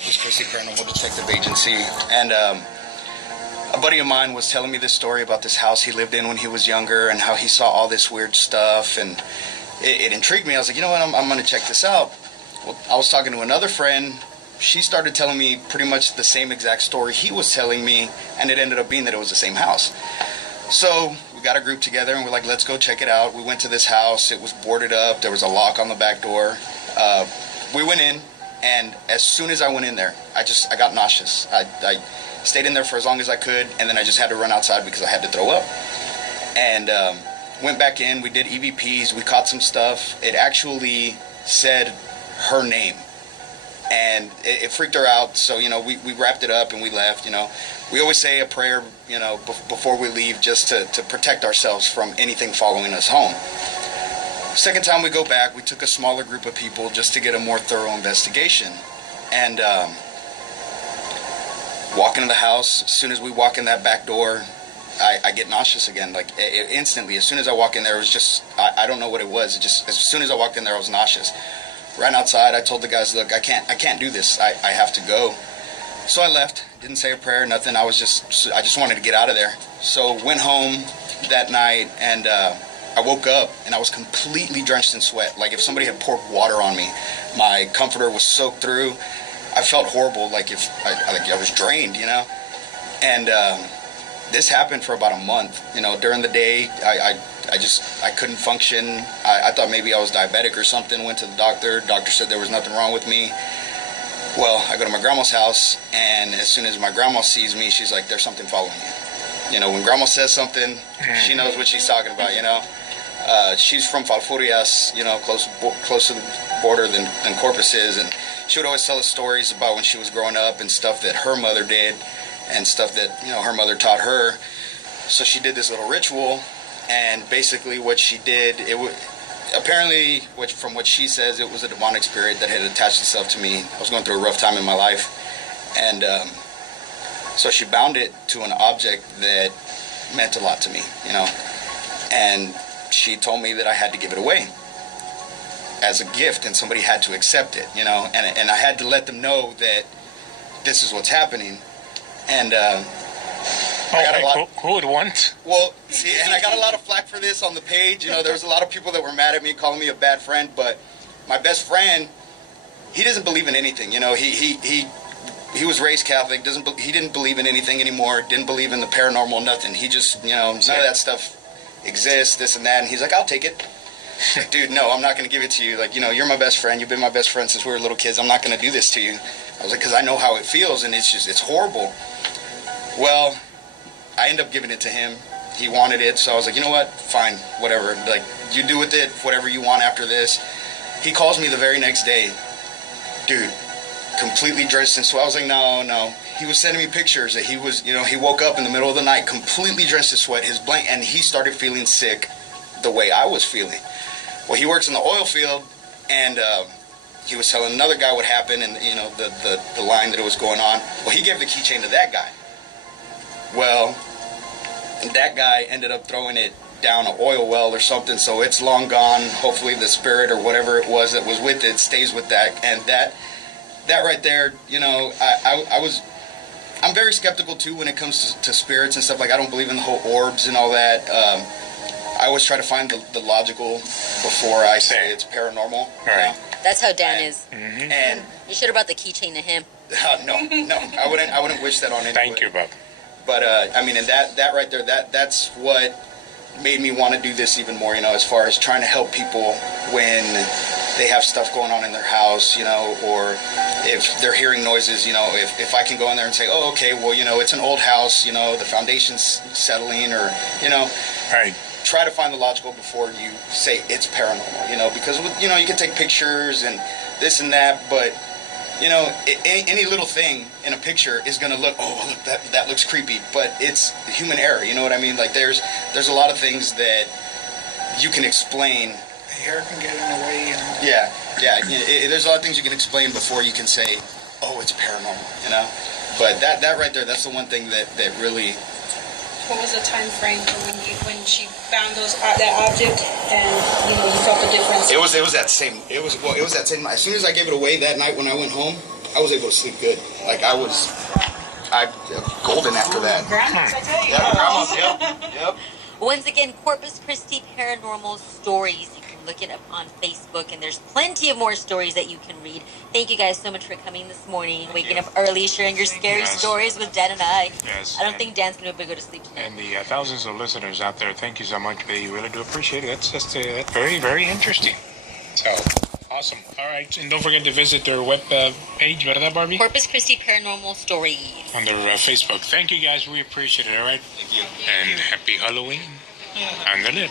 Corpus Christi Paranormal Detective Agency, and a buddy of mine was telling me this story about this house he lived in when he was younger and how he saw all this weird stuff, and it intrigued me. I was like, you know what, I'm going to check this out. Well, I was talking to another friend. She started telling me pretty much the same exact story he was telling me, and it ended up being that it was the same house. So we got a group together and we're like, let's go check it out. We went to this house. It was boarded up. There was a lock on the back door. We went in, and as soon as I went in there, I got nauseous. I stayed in there for as long as I could, and then I just had to run outside because I had to throw up. And went back in. We did EVPs. We caught some stuff. It actually said her name, and it freaked her out. So, we wrapped it up and we left. We always say a prayer, before we leave, just to protect ourselves from anything following us home. Second time we go back, we took a smaller group of people just to get a more thorough investigation. And walk into the house. As soon as we walk in that back door, I get nauseous again, like instantly. As soon as I walk in there, it was just, I don't know what it was. It just, as soon as I walked in there, I was nauseous. Ran outside. I told the guys, look, I can't do this. I have to go. So I left. Didn't say a prayer, nothing. I just wanted to get out of there. So went home that night, and I woke up and I was completely drenched in sweat. Like if somebody had poured water on me. My comforter was soaked through. I felt horrible, like if I was drained, And this happened for about a month. During the day, I couldn't function. I thought maybe I was diabetic or something. Went to the doctor. Doctor said there was nothing wrong with me. Well, I go to my grandma's house, and as soon as my grandma sees me, she's like, there's something following you. When grandma says something, she knows what she's talking about, She's from Falfurrias, close to the border than Corpus is, and she would always tell us stories about when she was growing up and stuff that her mother did and stuff that, her mother taught her. So she did this little ritual, and basically what she did, apparently, from what she says, it was a demonic spirit that had attached itself to me. I was going through a rough time in my life, and so she bound it to an object that meant a lot to me, and she told me that I had to give it away as a gift, and somebody had to accept it, and I had to let them know that this is what's happening. And who would want? Well, see, and I got a lot of flack for this on the page. There was a lot of people that were mad at me, calling me a bad friend. But my best friend, he doesn't believe in anything. He was raised Catholic. He didn't believe in anything anymore. Didn't believe in the paranormal. Nothing. He just, none of that stuff exists. This and that. And he's like, I'll take it. Like, dude, no, I'm not going to give it to you. Like, you're my best friend. You've been my best friend since we were little kids. I'm not going to do this to you. I was like, because I know how it feels, and it's horrible. Well, I ended up giving it to him. He wanted it, so I was like, you know what? Fine, whatever. Like, you do with it whatever you want after this. He calls me the very next day. Dude, completely dressed in sweat. I was like, no. He was sending me pictures that he was, he woke up in the middle of the night completely dressed in sweat, and he started feeling sick the way I was feeling. Well, he works in the oil field, and he was telling another guy what happened, and the line that it was going on. Well, he gave the keychain to that guy. Well, that guy ended up throwing it down an oil well or something, so it's long gone. Hopefully the spirit or whatever it was that was with it stays with that. And that right there, I'm very skeptical too when it comes to spirits and stuff. Like, I don't believe in the whole orbs and all that. I always try to find the logical before I say it's paranormal. Right. That's how Dan is. Mm-hmm. And you should have brought the keychain to him. No, I wouldn't wish that on anyone. Thank you, Bob. But and that right there, that's what made me want to do this even more. As far as trying to help people when they have stuff going on in their house, or if they're hearing noises, if I can go in there and say, oh, okay, well, it's an old house, the foundation's settling, or Right. Try to find the logical before you say it's paranormal, because you can take pictures and this and that, but any little thing in a picture is going to look, that looks creepy, but it's human error, you know what I mean? Like, there's a lot of things that you can explain. The air can get in the way, Yeah. There's a lot of things you can explain before you can say, oh, it's paranormal, But that right there, that's the one thing that really... What was the time frame when she found that object and you felt the difference? It was that same. As soon as I gave it away that night when I went home, I was able to sleep good. Like I golden after that. Grandmas, I tell you. Yeah, grandma's, yep. Once again, Corpus Christi Paranormal Stories. You can look it up on Facebook, and there's plenty of more stories that you can read. Thank you guys so much for coming this morning, waking up early, sharing your scary stories with Dan and I. Yes. I don't think Dan's going to be able to go to sleep tonight. And the thousands of listeners out there, thank you so much. We really do appreciate it. That's just that's very, very interesting. So, awesome. All right. And don't forget to visit their web page, ¿verdad, Barbie? Corpus Christi Paranormal Stories. On their Facebook. Thank you, guys. We appreciate it, all right? Thank you. And happy Halloween. Ándale.